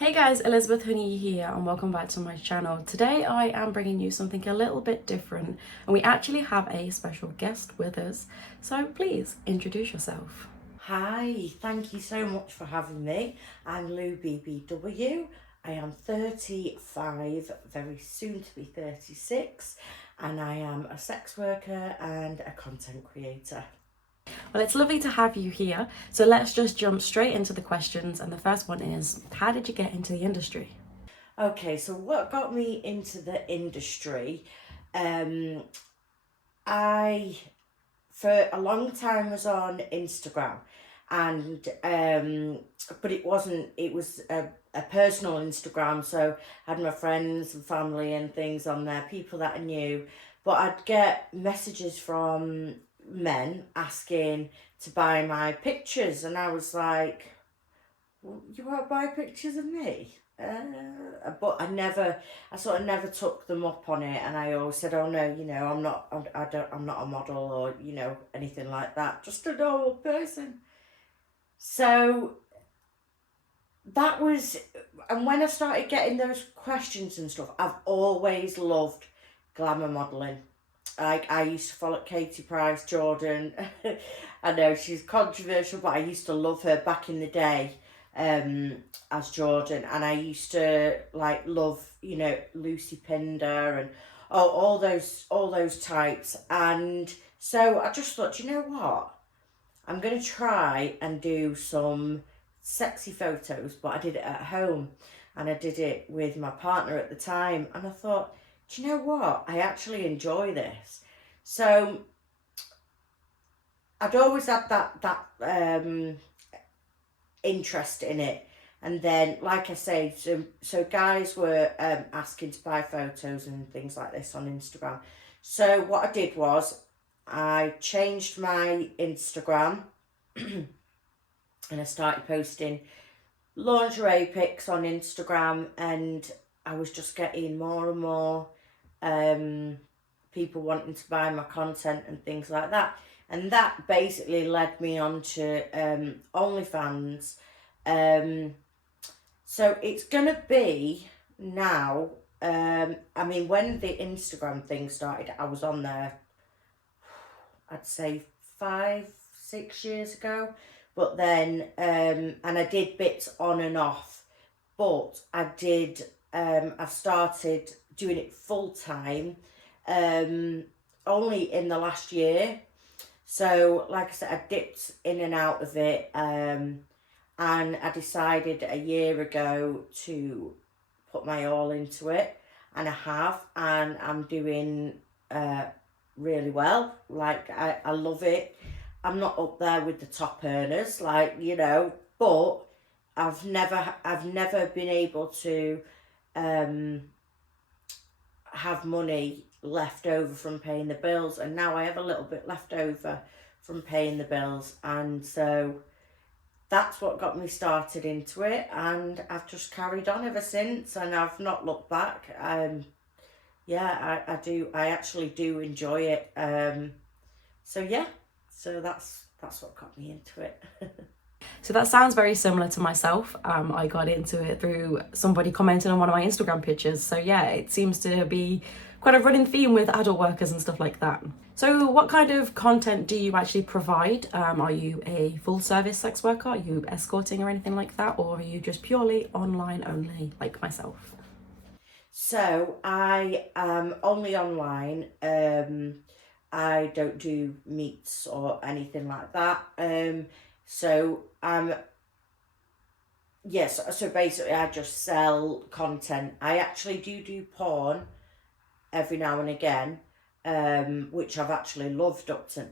Hey guys, Elizabeth Honey here and welcome back to my channel. Today I am bringing you something a little bit different and we actually have a special guest with us. So please introduce yourself. Hi, thank you so much for having me. I'm LouBBW. I am 35, very soon to be 36, and I am a sex worker and a content creator. Well, it's lovely to have you here. So let's just jump straight into the questions. And the first one is, how did you get into the industry? Okay, so what got me into the industry? Um, I for a long time was on Instagram, and but it was a personal Instagram, so I had my friends and family and things on there, people that I knew, but I'd get messages from men asking to buy my pictures, and I was like, well, you want to buy pictures of me? But I sort of never took them up on it, and I always said, "Oh no, I'm not a model or anything like that. Just a normal person." So that was, and when I started getting those questions and stuff, I've always loved glamour modelling. Like I used to follow Katie Price, Jordan. I know she's controversial, but I used to love her back in the day as Jordan, and I used to like love Lucy Pinder and all those types. And so I just thought, you know what, I'm gonna try and do some sexy photos, but I did it at home, and I did it with my partner at the time, and I thought, do you know what, I actually enjoy this. So I'd always had that interest in it. And then, like I say, so guys were asking to buy photos and things like this on Instagram. So what I did was I changed my Instagram and I started posting lingerie pics on Instagram, and I was just getting more and more people wanting to buy my content and things like that. And that basically led me on to OnlyFans. Um, so it's gonna be now. I mean, when the Instagram thing started, I was on there, I'd say 5, 6 years ago. But then, and I did bits on and off. But I've started doing it full time only in the last year. So, like I said, I dipped in and out of it, and I decided a year ago to put my all into it, and I have, and I'm doing really well. Like, I love it. I'm not up there with the top earners, but I've never been able to um, have money left over from paying the bills, and now I have a little bit left over from paying the bills, and so that's what got me started into it, and I've just carried on ever since, and I've not looked back. Yeah, I actually do enjoy it. So yeah, so that's what got me into it. So that sounds very similar to myself. I got into it through somebody commenting on one of my Instagram pictures. So yeah, it seems to be quite a running theme with adult workers and stuff like that. So what kind of content do you actually provide? Are you a full service sex worker? Are you escorting or anything like that? Or are you just purely online only like myself? So I am only online. I don't do meets or anything like that. So yes, so basically I just sell content. I actually do porn every now and again, which I've actually loved up to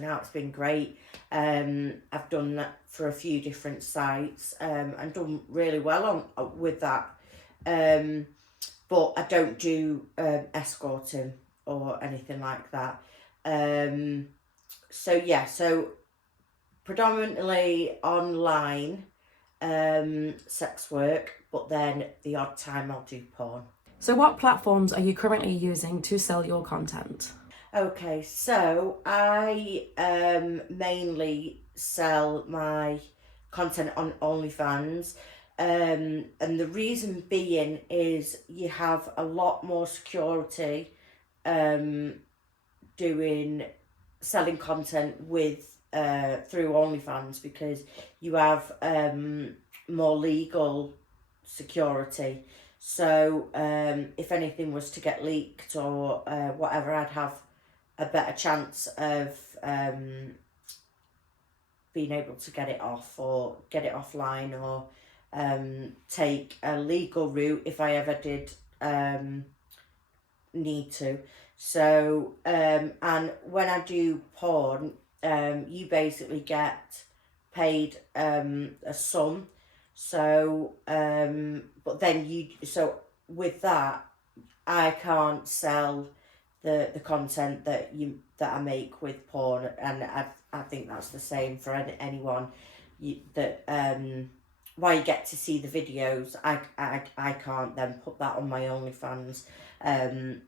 now. It's been great. I've done that for a few different sites, and done really well on with that. Um, but I don't do escorting or anything like that. Um, so yeah, so predominantly online sex work, but then the odd time I'll do porn. So what platforms are you currently using to sell your content? Okay, so I mainly sell my content on OnlyFans. And the reason being is you have a lot more security doing selling content with through OnlyFans, because you have more legal security. So if anything was to get leaked or whatever, I'd have a better chance of being able to get it off or get it offline, or take a legal route if I ever did need to. So and when I do porn, you basically get paid a sum. So but then with that, I can't sell the content that I make with porn, and I think that's the same for anyone that while you get to see the videos, I can't then put that on my OnlyFans.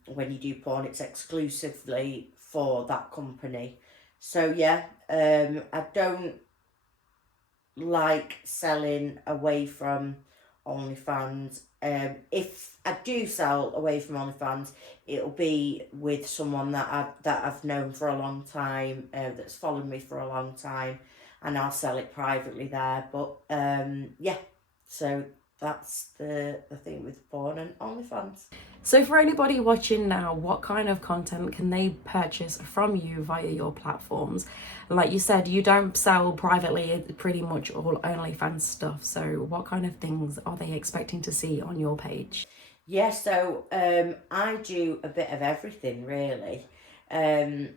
When you do porn, it's exclusively for that company. So yeah, I don't like selling away from OnlyFans. If I do sell away from OnlyFans, it'll be with someone that I've known for a long time, that's followed me for a long time, and I'll sell it privately there. But yeah, so that's the thing with porn and OnlyFans. So for anybody watching now, what kind of content can they purchase from you via your platforms? Like you said, you don't sell privately, pretty much all OnlyFans stuff. So what kind of things are they expecting to see on your page? Yeah, so I do a bit of everything really. On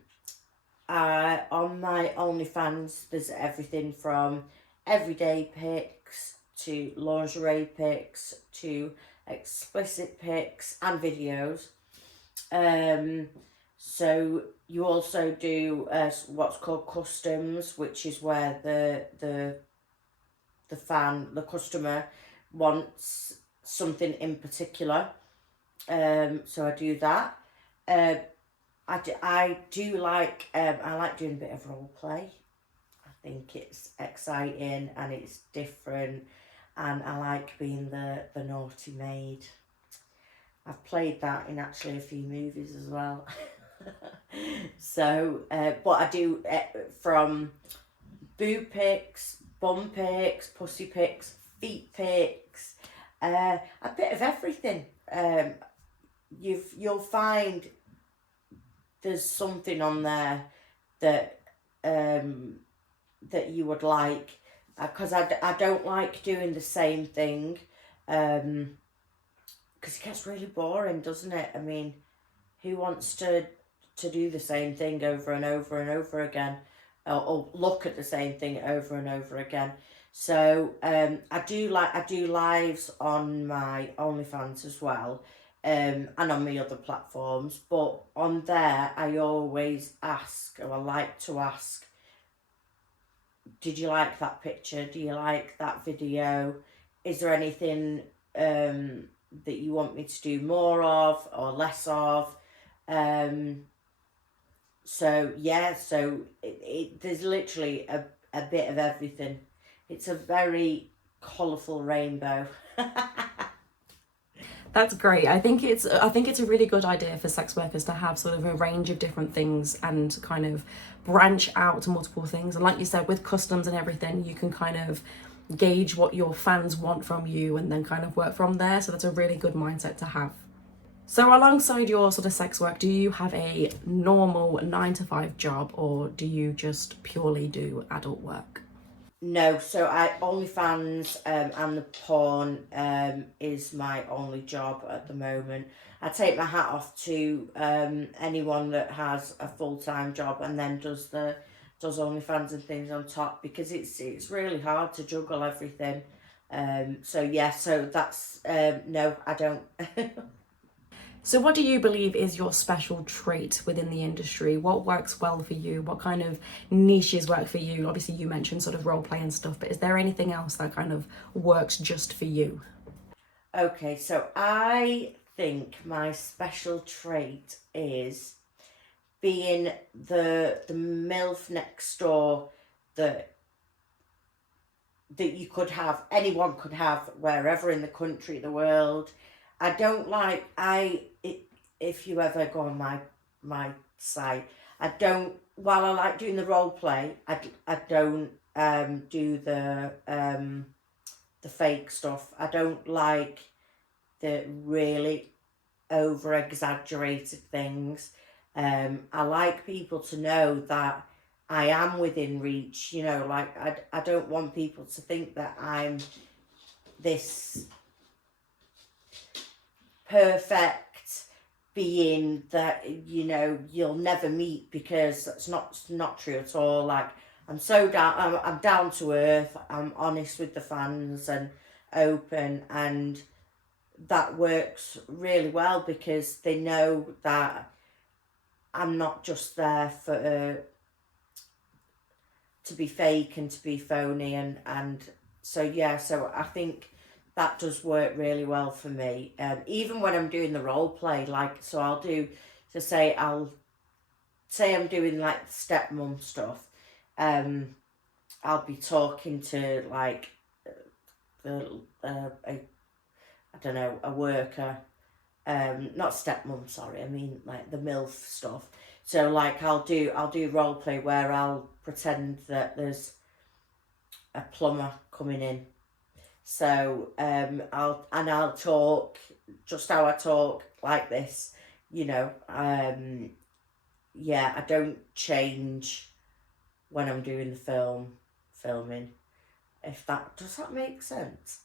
my OnlyFans, there's everything from everyday pics to lingerie pics to explicit pics and videos. So you also do what's called customs, which is where the customer wants something in particular. So I do that. I do like I like doing a bit of role play. I think it's exciting and it's different, and I like being the naughty maid. I've played that in actually a few movies as well. So, but I do from boob pics, bum pics, pussy pics, feet pics, a bit of everything. You'll find there's something on there that that you would like, because I don't like doing the same thing, because it gets really boring, doesn't it? I mean, who wants to do the same thing over and over and over again, or look at the same thing over and over again? So I do lives on my OnlyFans as well, and on my other platforms. But on there, I always ask, or I like to ask, did you like that picture? Do you like that video? Is there anything that you want me to do more of or less of? So yeah, so there's literally a bit of everything. It's a very colourful rainbow. That's great. I think it's a really good idea for sex workers to have sort of a range of different things and kind of branch out to multiple things. And like you said, with customs and everything, you can kind of gauge what your fans want from you and then kind of work from there. So that's a really good mindset to have. So alongside your sort of sex work, do you have a normal 9 to 5 job, or do you just purely do adult work? No, so I OnlyFans and the porn is my only job at the moment. I take my hat off to anyone that has a full-time job and then does OnlyFans and things on top, because it's really hard to juggle everything. So yeah, so that's no, I don't. So what do you believe is your special trait within the industry? What works well for you? What kind of niches work for you? Obviously you mentioned sort of role play and stuff, but is there anything else that kind of works just for you? Okay, so I think my special trait is being the MILF next door that that you could have, anyone could have wherever in the country, the world. I don't like, if you ever go on my site, I don't, while I like doing the role play, I don't do the fake stuff. I don't like the really over exaggerated things. I like people to know that I am within reach, you know, like I don't want people to think that I'm this perfect being that, you know, you'll never meet, because that's not true at all. Like, I'm so down, I'm down to earth, I'm honest with the fans and open, and that works really well because they know that I'm not just there for to be fake and to be phony, and so yeah, so I think that does work really well for me. Even when I'm doing the role play, like, so I'll do, to say, I'll say I'm doing like stepmom stuff. I'll be talking to like the I don't know, a worker, not stepmom, sorry, I mean like the MILF stuff. So like I'll do role play where I'll pretend that there's a plumber coming in. So I'll talk just how I talk, like this, you know. Yeah, I don't change when I'm doing the filming. If that does that make sense?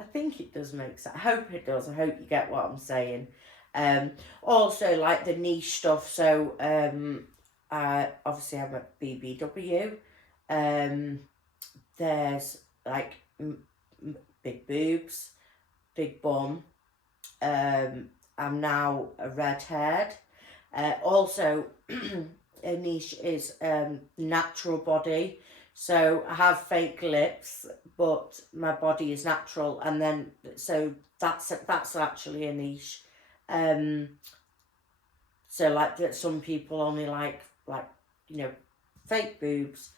I think it does make sense. I hope it does. I hope you get what I'm saying. Also, like the niche stuff. So, obviously I'm at BBW. There's like big boobs, big bum. I'm now a redhead. Also, a niche is natural body. So I have fake lips, but my body is natural, and then so that's actually a niche. Um, so like that, some people only like you know, fake boobs.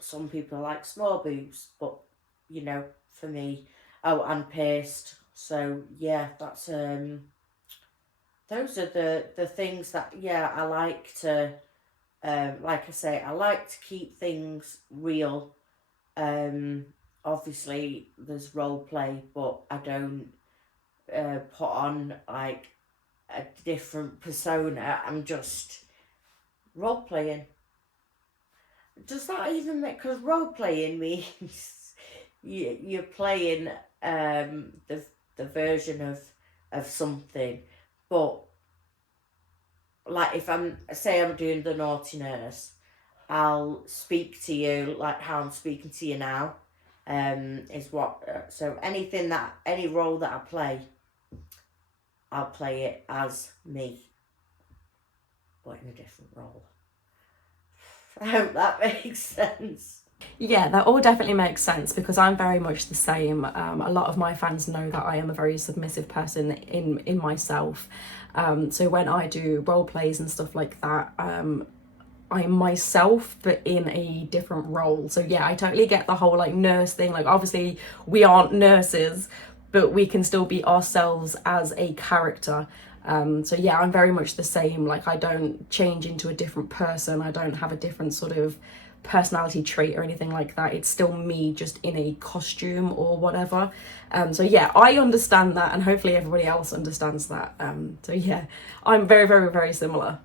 Some people like small boobs, but you know, for me, oh, and pierced. So yeah, that's those are the things that, yeah, I like to, like I say, I like to keep things real. Obviously there's role play, but I don't put on like a different persona. I'm just role playing. Does that even make, because role playing means you're playing the version of something, but like if I'm doing the naughty nurse, I'll speak to you like how I'm speaking to you now. Is what so any role that I play, I'll play it as me, but in a different role. I hope that makes sense. Yeah, that all definitely makes sense because I'm very much the same. A lot of my fans know that I am a very submissive person in myself. So when I do role plays and stuff like that, I'm myself but in a different role. So yeah, I totally get the whole like nurse thing. Like obviously we aren't nurses, but we can still be ourselves as a character. So yeah, I'm very much the same. Like I don't change into a different person. I don't have a different sort of personality trait or anything like that. It's still me just in a costume or whatever. So yeah, I understand that, and hopefully everybody else understands that. So yeah, I'm very, very, very similar.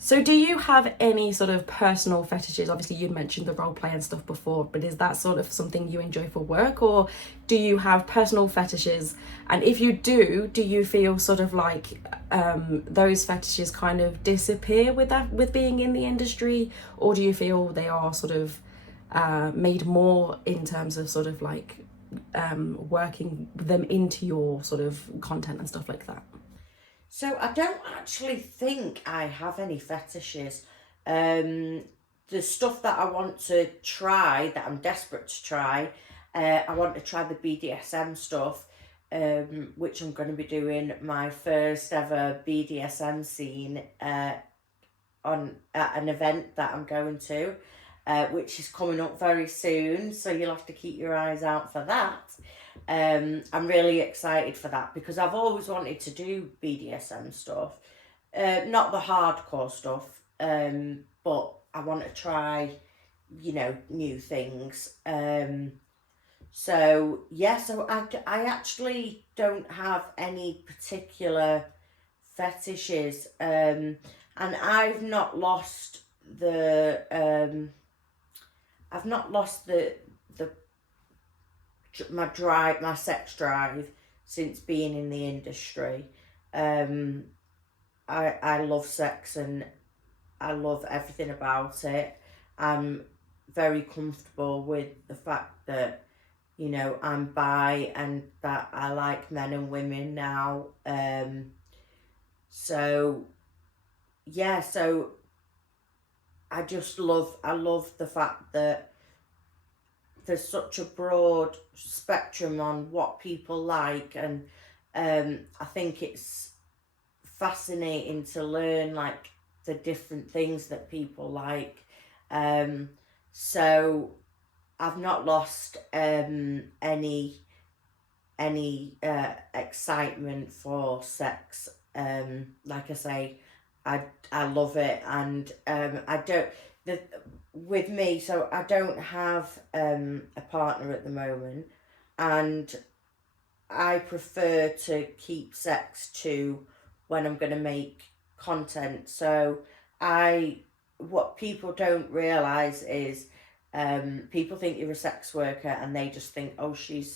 So do you have any sort of personal fetishes? Obviously you'd mentioned the role play and stuff before, but is that sort of something you enjoy for work, or do you have personal fetishes? And if you do you feel sort of like those fetishes kind of disappear with being in the industry, or do you feel they are sort of made more in terms of sort of like working them into your sort of content and stuff like that? So I don't actually think I have any fetishes. Um, the stuff that I want to try, that I'm desperate to try, I want to try the BDSM stuff, which I'm going to be doing my first ever BDSM scene on at an event that I'm going to. which is coming up very soon, so you'll have to keep your eyes out for that. I'm really excited for that because I've always wanted to do BDSM stuff, not the hardcore stuff, but I want to try, new things. So yeah, so I actually don't have any particular fetishes, and I've not lost the the my sex drive since being in the industry. I love sex and I love everything about it. I'm very comfortable with the fact that I'm bi and that I like men and women now. So yeah, so I love the fact that there's such a broad spectrum on what people like, and I think it's fascinating to learn like the different things that people like. So I've not lost any excitement for sex. Like I say, I love it, and I don't the with me. So I don't have a partner at the moment, and I prefer to keep sex to when I'm going to make content. So what people don't realize is people think you're a sex worker and they just think, oh, she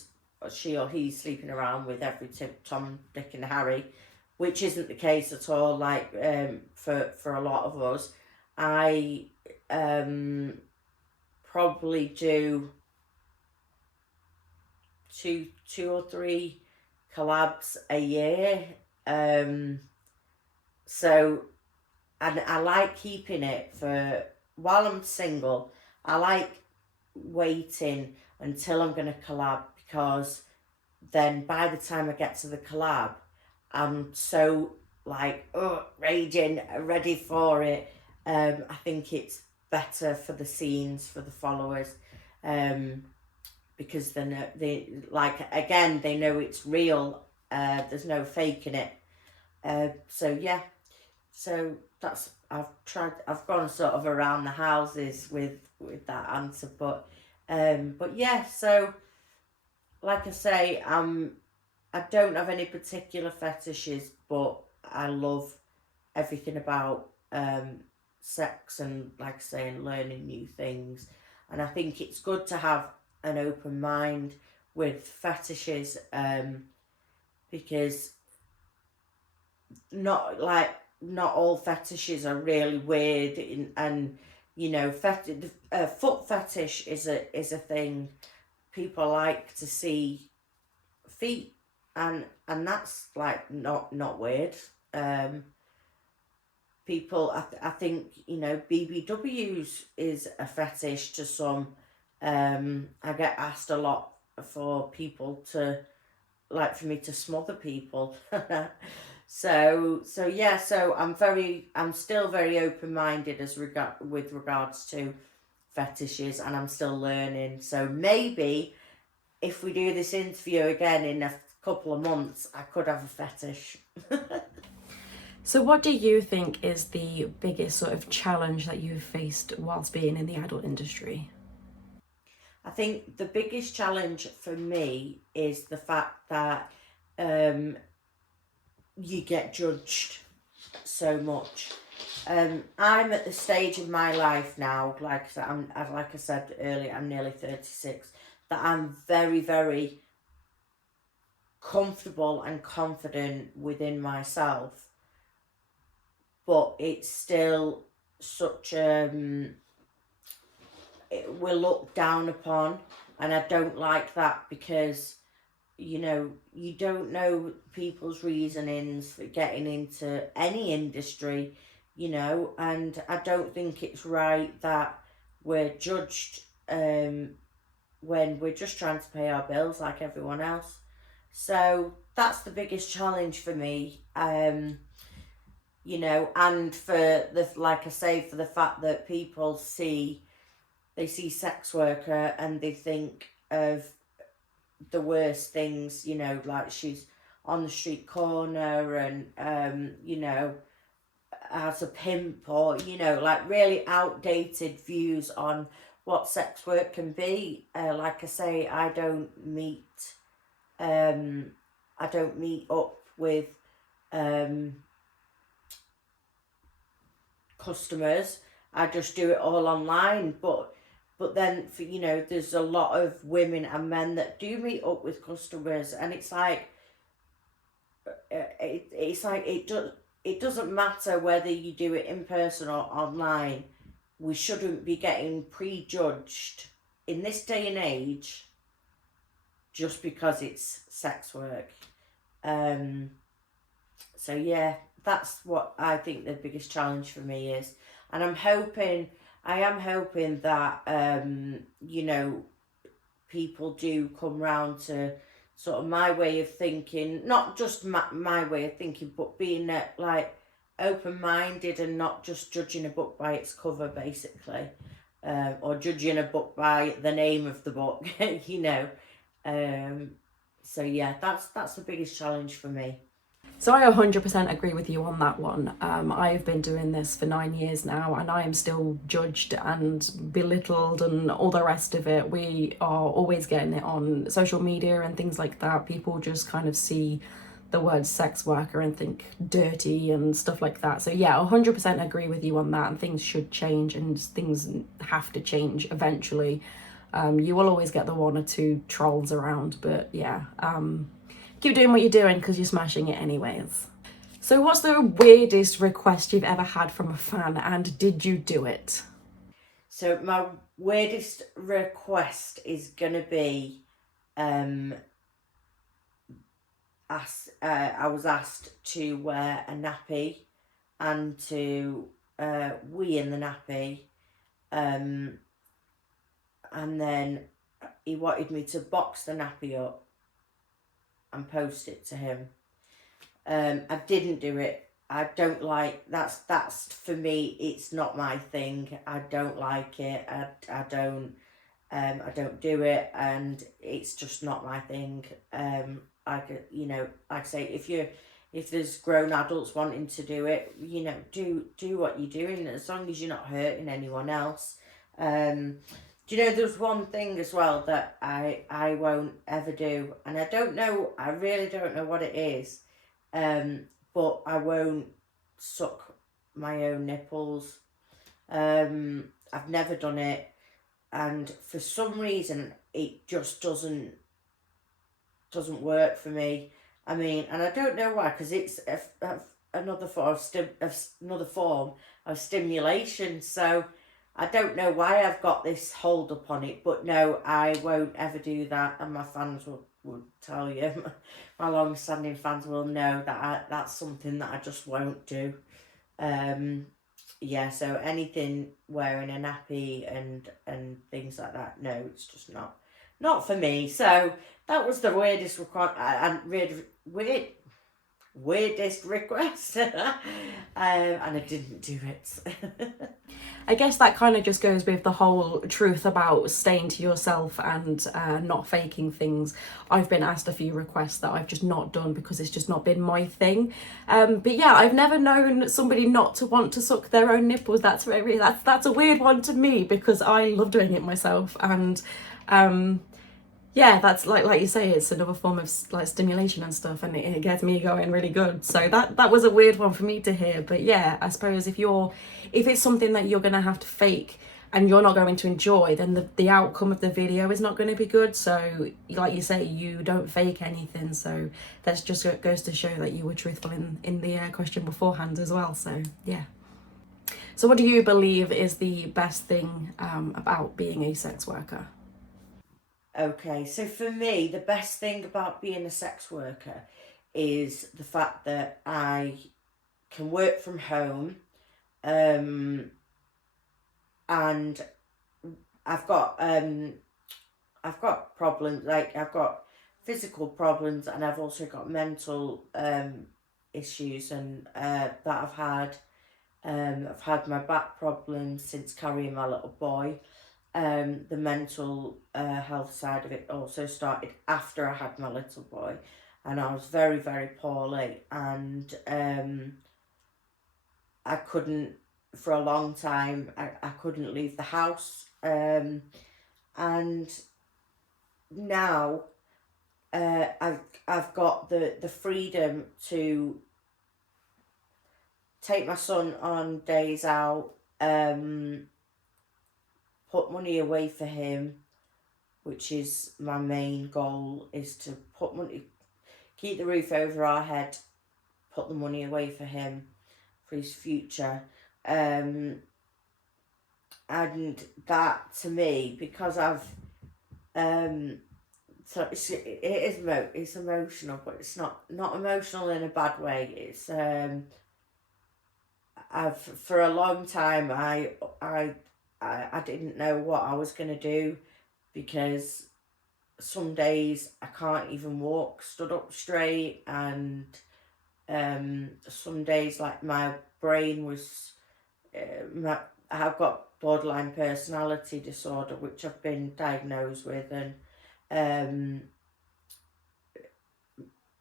or he's sleeping around with every Tom, Dick and Harry, which isn't the case at all. Like for a lot of us, I probably do two or three collabs a year. So, and I like keeping it for while I'm single. I like waiting until I'm gonna collab, because then by the time I get to the collab, I'm so like raging, ready for it. I think it's better for the scenes, for the followers, because then they like, again, they know it's real. There's no faking it. So yeah, so that's I've gone sort of around the houses with that answer, but yeah. So like I say, I don't have any particular fetishes, but I love everything about sex, and like I say, and learning new things. And I think it's good to have an open mind with fetishes, because not all fetishes are really weird, and foot fetish is a thing. People like to see feet, and that's like not weird. People, I think, BBWs is a fetish to some. I get asked a lot for people to, like, for me to smother people. So yeah, so I'm still very open-minded with regards to fetishes, and I'm still learning. So maybe if we do this interview again in a couple of months, I could have a fetish. So what do you think is the biggest sort of challenge that you've faced whilst being in the adult industry? I think the biggest challenge for me is the fact that you get judged so much. I'm at the stage of my life now, like I said earlier, I'm nearly 36, that I'm very, very comfortable and confident within myself, but it's still such we're looked down upon, and I don't like that, because you don't know people's reasonings for getting into any industry, and I don't think it's right that we're judged when we're just trying to pay our bills like everyone else. So that's the biggest challenge for me. And for the, like I say, for the fact that people see they see sex worker and they think of the worst things, you know, like she's on the street corner and, you know, as a pimp, or, you know, like really outdated views on what sex work can be. Like I say, I don't meet up with customers. I just do it all online. But then, for, you know, there's a lot of women and men that do meet up with customers, and it's like it doesn't matter whether you do it in person or online. We shouldn't be getting prejudged in this day and age just because it's sex work. So yeah, that's what I think the biggest challenge for me is. And I am hoping that, you know, people do come round to sort of my way of thinking, not just my way of thinking, but being like open-minded and not just judging a book by its cover, basically, or judging a book by the name of the book, you know. So yeah, that's the biggest challenge for me. So I 100% agree with you on that one. I've been doing this for 9 years now, and I am still judged and belittled and all the rest of it. We are always getting it on social media and things like that. People just kind of see the word sex worker and think dirty and stuff like that. So yeah, 100% agree with you on that, and things should change and things have to change eventually. You will always get the one or two trolls around, but yeah, keep doing what you're doing because you're smashing it anyways. So what's the weirdest request you've ever had from a fan, and did you do it? So my weirdest request is gonna be, I was asked to wear a nappy and to wee in the nappy, and then he wanted me to box the nappy up and post it to him. I didn't do it. I don't like that's for me. It's not my thing. I don't like it. I don't do it, and it's just not my thing. You know, like I say, if there's grown adults wanting to do it, you know, do what you're doing as long as you're not hurting anyone else. Do you know, there's one thing as well that I won't ever do, and I really don't know what it is, but I won't suck my own nipples. I've never done it, and for some reason it just doesn't work for me. I mean, and I don't know why, because it's another form of stimulation. So I don't know why I've got this hold up on it, but no, I won't ever do that, and my fans will tell you, my long-standing fans will know that that's something that I just won't do. Yeah, so anything wearing a nappy and things like that, no, it's just not for me. So that was the weirdest and weirdest request, and I didn't do it. I guess that kind of just goes with the whole truth about staying to yourself and not faking things. I've been asked a few requests that I've just not done because it's just not been my thing. But yeah, I've never known somebody not to want to suck their own nipples. That's a weird one to me because I love doing it myself, and yeah, that's like you say, it's another form of like stimulation and stuff, and it gets me going really good. So that was a weird one for me to hear. But yeah, I suppose if it's something that you're gonna have to fake and you're not going to enjoy, then the outcome of the video is not going to be good. So like you say, you don't fake anything. So that just goes to show that you were truthful in the question beforehand as well. So yeah. So what do you believe is the best thing about being a sex worker? Okay, so for me, the best thing about being a sex worker is the fact that I can work from home, and I've got problems, like I've got physical problems, and I've also got mental issues, and that I've had my back problems since carrying my little boy. The mental health side of it also started after I had my little boy, and I was very, very poorly, and I couldn't, for a long time, I couldn't leave the house. And now I've got the freedom to take my son on days out, put money away for him, which is my main goal, is to put money, keep the roof over our head, put the money away for him, for his future. And that, to me, because I've so it's emotional, but it's not emotional in a bad way. It's I've, for a long time, I didn't know what I was gonna do, because some days I can't even walk stood up straight, and some days, like, my brain was I've got borderline personality disorder, which I've been diagnosed with, and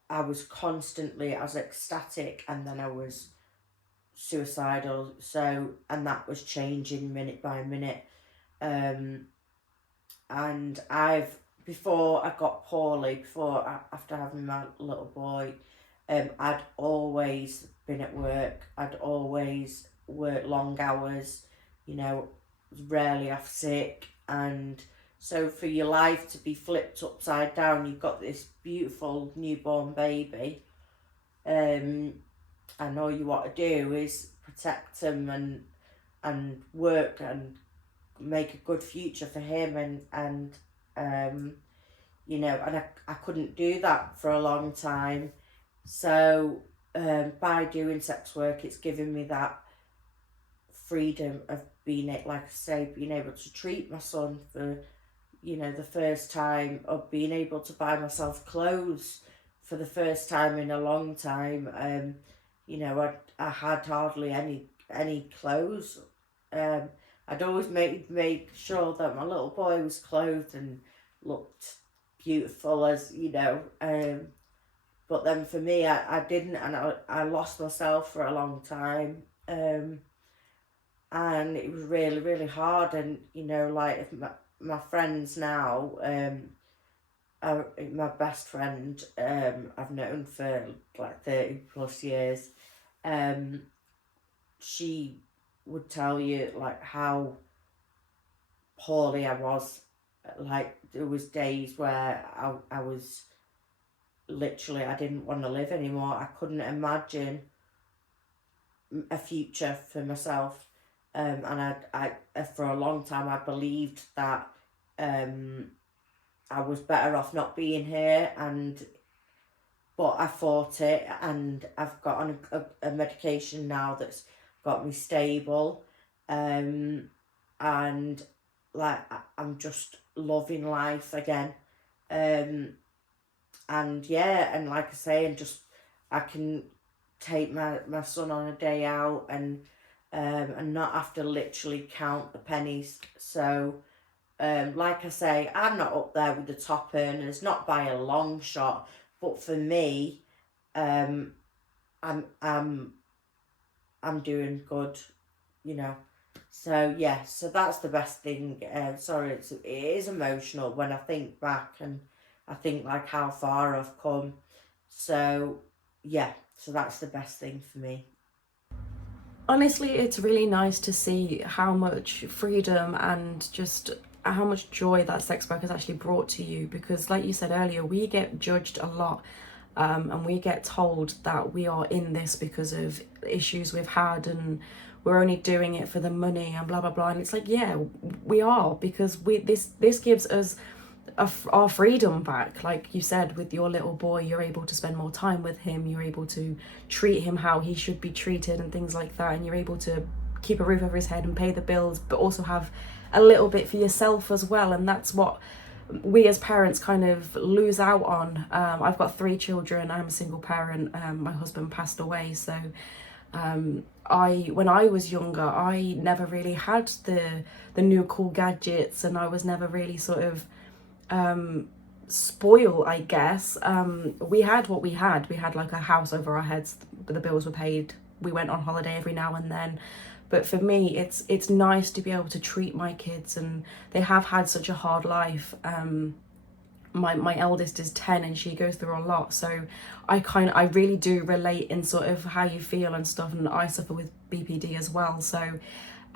I was ecstatic, and then I was suicidal. So, and that was changing minute by minute. And before I got poorly, after having my little boy, I'd always been at work. I'd always worked long hours, was rarely off sick. And so for your life to be flipped upside down, you've got this beautiful newborn baby, and all you want to do is protect him and work and make a good future for him, and and I couldn't do that for a long time. So by doing sex work, it's given me that freedom of being able to treat my son for the first time, of being able to buy myself clothes for the first time in a long time. I had hardly any clothes. I'd always make sure that my little boy was clothed and looked beautiful, but then for me, I didn't, and I lost myself for a long time. And it was really, really hard. And like, if my friends now, my best friend, I've known for like 30 plus years, she would tell you like how poorly I was. Like, there was days where I was literally, I didn't want to live anymore. I couldn't imagine a future for myself. And I for a long time, I believed that I was better off not being here, but I fought it, and I've got on a medication now that's got me stable, and like, I'm just loving life again, and yeah, and like I say, I can take my son on a day out, and not have to literally count the pennies. So like I say, I'm not up there with the top earners, not by a long shot, but for me, I'm doing good, So yeah, so that's the best thing. Sorry, it is emotional when I think back, and I think like how far I've come. So yeah, so that's the best thing for me. Honestly, it's really nice to see how much freedom and just how much joy that sex work has actually brought to you, because like you said earlier, we get judged a lot, and we get told that we are in this because of issues we've had, and we're only doing it for the money and blah blah blah. And it's like, yeah, we are, because this gives us our freedom back. Like you said, with your little boy, you're able to spend more time with him, you're able to treat him how he should be treated and things like that, and you're able to keep a roof over his head and pay the bills, but also have a little bit for yourself as well. And that's what we as parents kind of lose out on. I've got 3 children, I'm a single parent, my husband passed away, so When I was younger, I never really had the new cool gadgets, and I was never really sort of spoiled, I guess. We had what we had. We had like a house over our heads, but the bills were paid. We went on holiday every now and then. But for me, it's nice to be able to treat my kids, and they have had such a hard life. My eldest is 10 and she goes through a lot, so I really do relate in sort of how you feel and stuff, and I suffer with BPD as well. So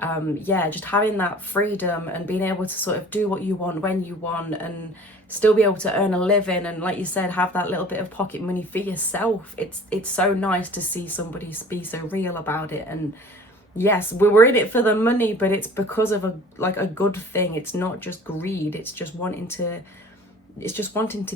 yeah, just having that freedom and being able to sort of do what you want when you want, and still be able to earn a living, and like you said, have that little bit of pocket money for yourself. It's so nice to see somebody be so real about it. And yes, we're in it for the money, but it's because of a good thing. It's not just greed. It's just wanting to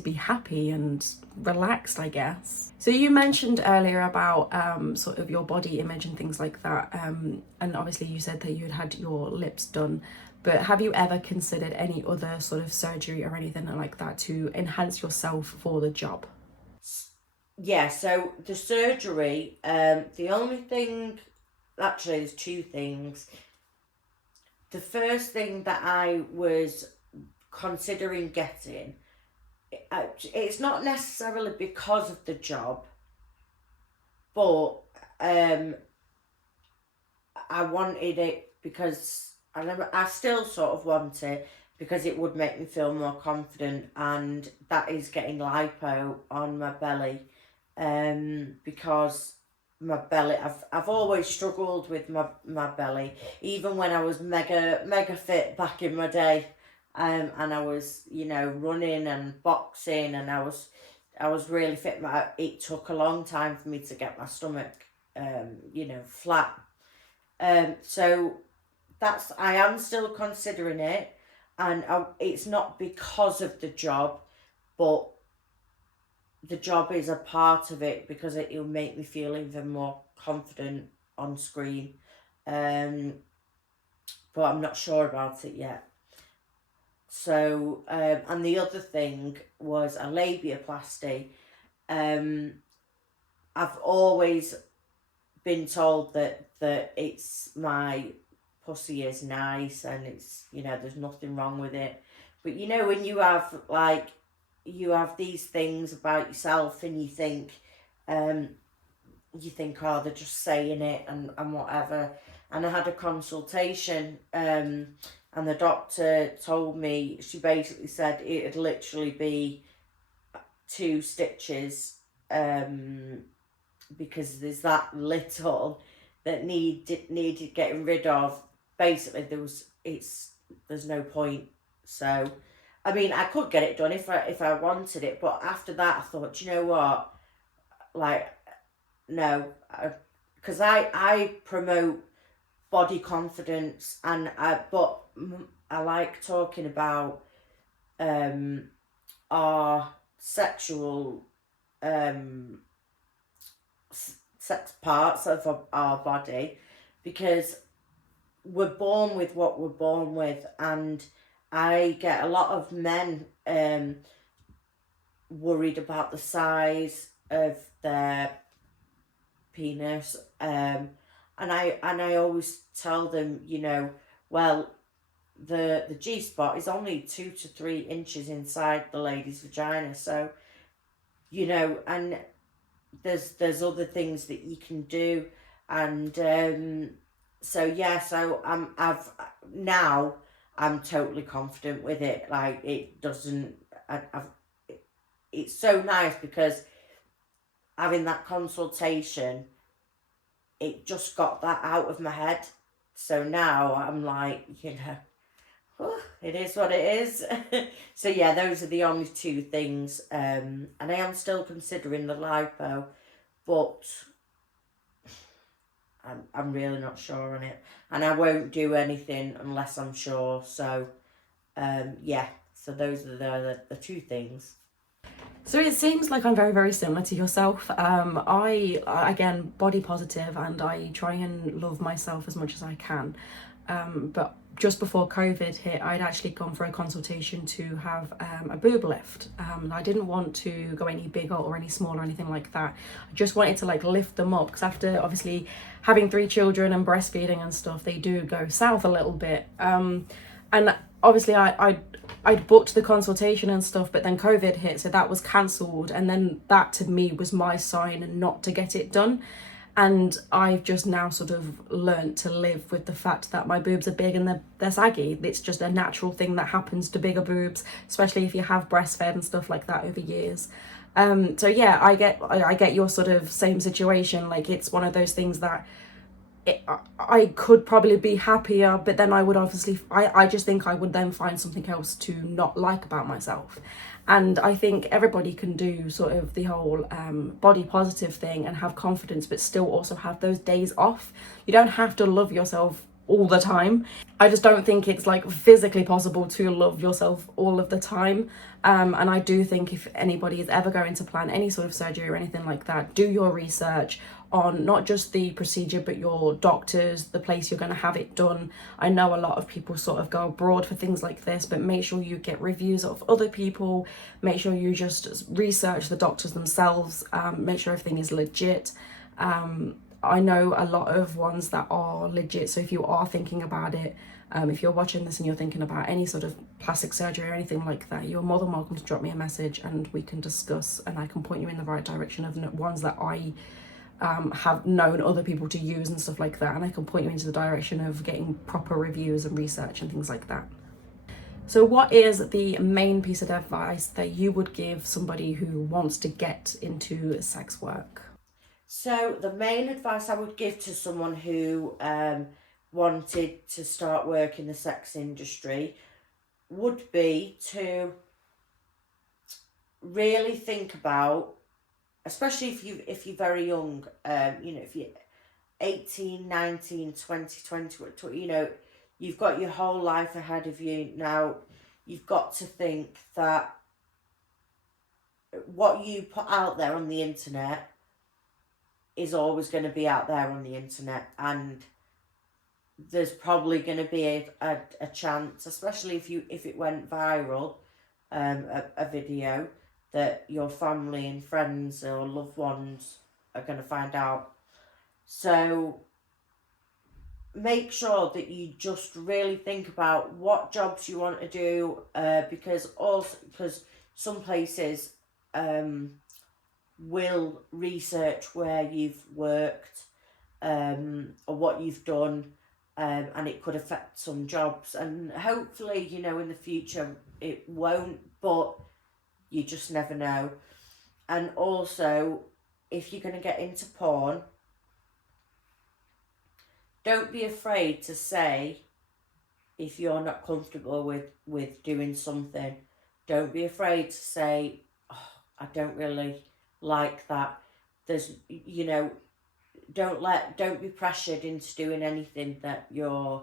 be happy and relaxed, I guess. So you mentioned earlier about sort of your body image and things like that, and obviously you said that you had your lips done, but have you ever considered any other sort of surgery or anything like that to enhance yourself for the job? Yeah, so the surgery, the only thing, actually there's two things. The first thing that I was considering getting, it's not necessarily because of the job, but I wanted it because I still sort of want it because it would make me feel more confident, and that is getting lipo on my belly, because my belly, I've always struggled with my belly, even when I was mega fit back in my day. And I was, running and boxing, and I was really fit. It took a long time for me to get my stomach, flat. So I am still considering it, and it's not because of the job, but the job is a part of it because it'll make me feel even more confident on screen. But I'm not sure about it yet. So, and the other thing was a labiaplasty. I've always been told that it's my pussy is nice, and it's, there's nothing wrong with it. But when you have these things about yourself, and you think, oh, they're just saying it and whatever. And I had a consultation, and the doctor told me, she basically said it'd literally be 2 stitches, because there's that little that needed getting rid of. Basically, there's no point. So, I mean, I could get it done if I wanted it, but after that, I thought, you know what, like, no, because I promote body confidence, but I like talking about our sexual sex parts of our body, because we're born with what we're born with. And I get a lot of men worried about the size of their penis, and I always tell them, well, the G spot is only 2 to 3 inches inside the lady's vagina, so and there's other things that you can do. And so yeah, so I'm totally confident with it. Like, it doesn't, it's so nice because having that consultation, it just got that out of my head. So now I'm like, it is what it is. So yeah, those are the only 2 things. And I am still considering the lipo, but I'm really not sure on it. And I won't do anything unless I'm sure. So yeah, so those are the 2 things. So it seems like I'm very, very similar to yourself. I, again, body positive, and I try and love myself as much as I can. But just before COVID hit, I'd actually gone for a consultation to have a boob lift. I didn't want to go any bigger or any smaller or anything like that. I just wanted to like lift them up, because after obviously having 3 children and breastfeeding and stuff, they do go south a little bit. And obviously I'd booked the consultation and stuff, but then COVID hit, so that was cancelled, and then that to me was my sign not to get it done. And I've just now sort of learnt to live with the fact that my boobs are big and they're saggy. It's just a natural thing that happens to bigger boobs, especially if you have breastfed and stuff like that over years. So yeah, I get your sort of same situation. Like, it's one of those things that I could probably be happier, but then I would obviously, I just think I would then find something else to not like about myself. And I think everybody can do sort of the whole body positive thing and have confidence, but still also have those days off. You don't have to love yourself all the time. I just don't think it's like physically possible to love yourself all of the time. And I do think if anybody is ever going to plan any sort of surgery or anything like that, do your research on not just the procedure, but your doctors, the place you're going to have it done. I know a lot of people sort of go abroad for things like this, but make sure you get reviews of other people. Make sure you just research the doctors themselves. Make sure everything is legit. I know a lot of ones that are legit, so if you are thinking about it, if you're watching this and you're thinking about any sort of plastic surgery or anything like that, you're more than welcome to drop me a message and we can discuss, and I can point you in the right direction of ones that I have known other people to use and stuff like that, and I can point you into the direction of getting proper reviews and research and things like that. So what is the main piece of advice that you would give somebody who wants to get into sex work? So the main advice I would give to someone who wanted to start work in the sex industry would be to really think about, especially if you're very young, if you're 18, 19, 20, 20, you've got your whole life ahead of you. Now, you've got to think that what you put out there on the internet is always going to be out there on the internet, and there's probably going to be a chance, especially if it went viral, a video, that your family and friends or loved ones are going to find out. So make sure that you just really think about what jobs you want to do, because some places will research where you've worked, or what you've done, and it could affect some jobs, and hopefully in the future it won't, but you just never know. And also, if you're going to get into porn, don't be afraid to say if you're not comfortable with doing something. Don't be afraid to say, oh, I don't really like that. There's don't be pressured into doing anything that you're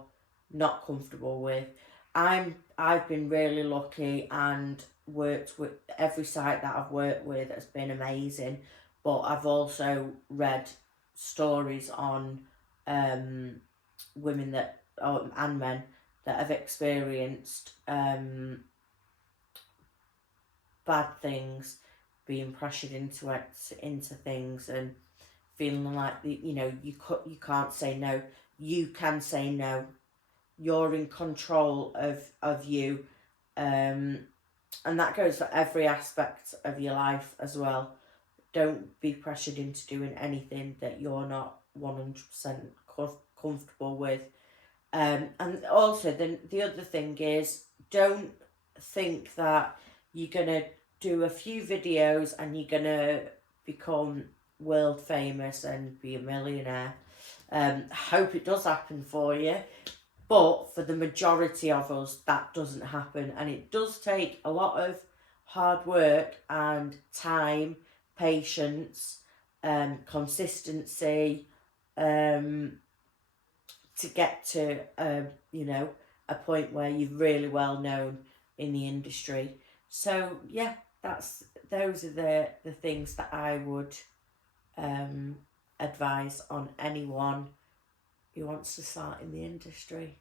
not comfortable with. I've been really lucky and worked with every site that I've worked with has been amazing, but I've also read stories on women and men that have experienced bad things, being pressured into things, and feeling like you can't say no. You can say no. You're in control of you, and that goes for every aspect of your life as well. Don't be pressured into doing anything that you're not 100% comfortable with. And also, the other thing is, don't think that you're gonna do a few videos and you're gonna become world famous and be a millionaire. Hope it does happen for you, but for the majority of us that doesn't happen, and it does take a lot of hard work and time, patience, consistency, to get to a point where you're really well known in the industry. So yeah, those are the things that I would advise on anyone who wants to start in the industry.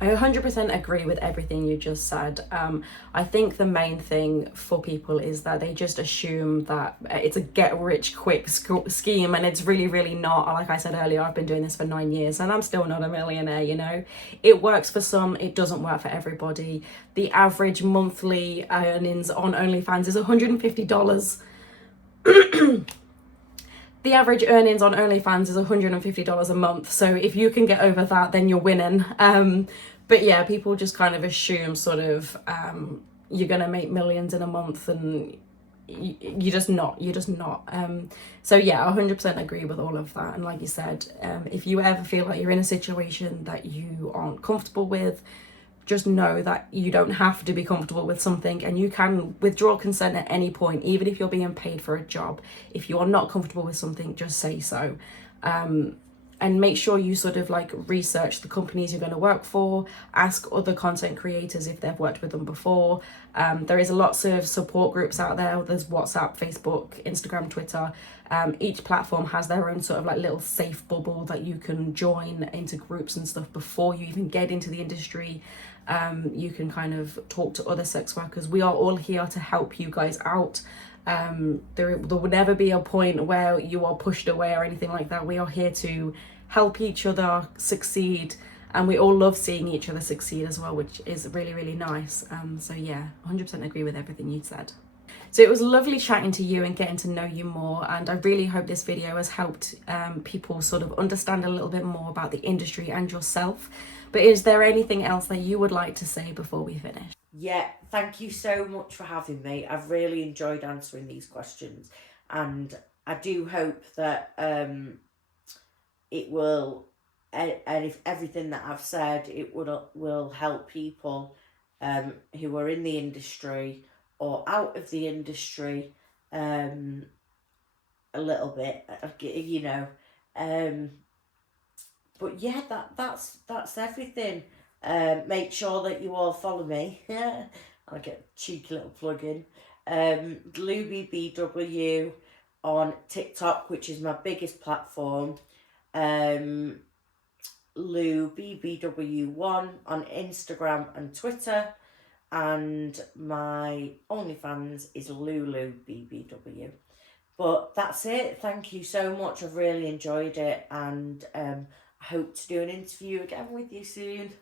I 100% agree with everything you just said. I think the main thing for people is that they just assume that it's a get rich quick scheme, and it's really, really not. Like I said earlier, I've been doing this for 9 years and I'm still not a millionaire, you know. It works for some, it doesn't work for everybody. The average monthly earnings on OnlyFans is $150. The average earnings on OnlyFans is $150 a month. So if you can get over that, then you're winning. But yeah, people just kind of assume sort of you're gonna make millions in a month, and you're just not. So yeah, 100% agree with all of that. And like you said, if you ever feel like you're in a situation that you aren't comfortable with, just know that you don't have to be comfortable with something, and you can withdraw consent at any point, even if you're being paid for a job. If you are not comfortable with something, just say so. And make sure you sort of like research the companies you're going to work for, ask other content creators if they've worked with them before. There is lots of support groups out there. There's WhatsApp, Facebook, Instagram, Twitter. Each platform has their own sort of like little safe bubble that you can join into groups and stuff before you even get into the industry. You can kind of talk to other sex workers. We are all here to help you guys out. There will never be a point where you are pushed away or anything like that. We are here to help each other succeed, and we all love seeing each other succeed as well, which is really, really nice. So yeah, 100% agree with everything you said. So it was lovely chatting to you and getting to know you more, and I really hope this video has helped people sort of understand a little bit more about the industry and yourself. But is there anything else that you would like to say before we finish? Yeah, thank you so much for having me. I've really enjoyed answering these questions, and I do hope that it will, and if everything that I've said, it will help people who are in the industry or out of the industry a little bit, you know. But yeah, that's everything. Make sure that you all follow me. I'll get a cheeky little plug in. LouBBW on TikTok, which is my biggest platform. LouBBW1 on Instagram and Twitter. And my OnlyFans is LouLouBBW. But that's it. Thank you so much. I've really enjoyed it, and I hope to do an interview again with you soon.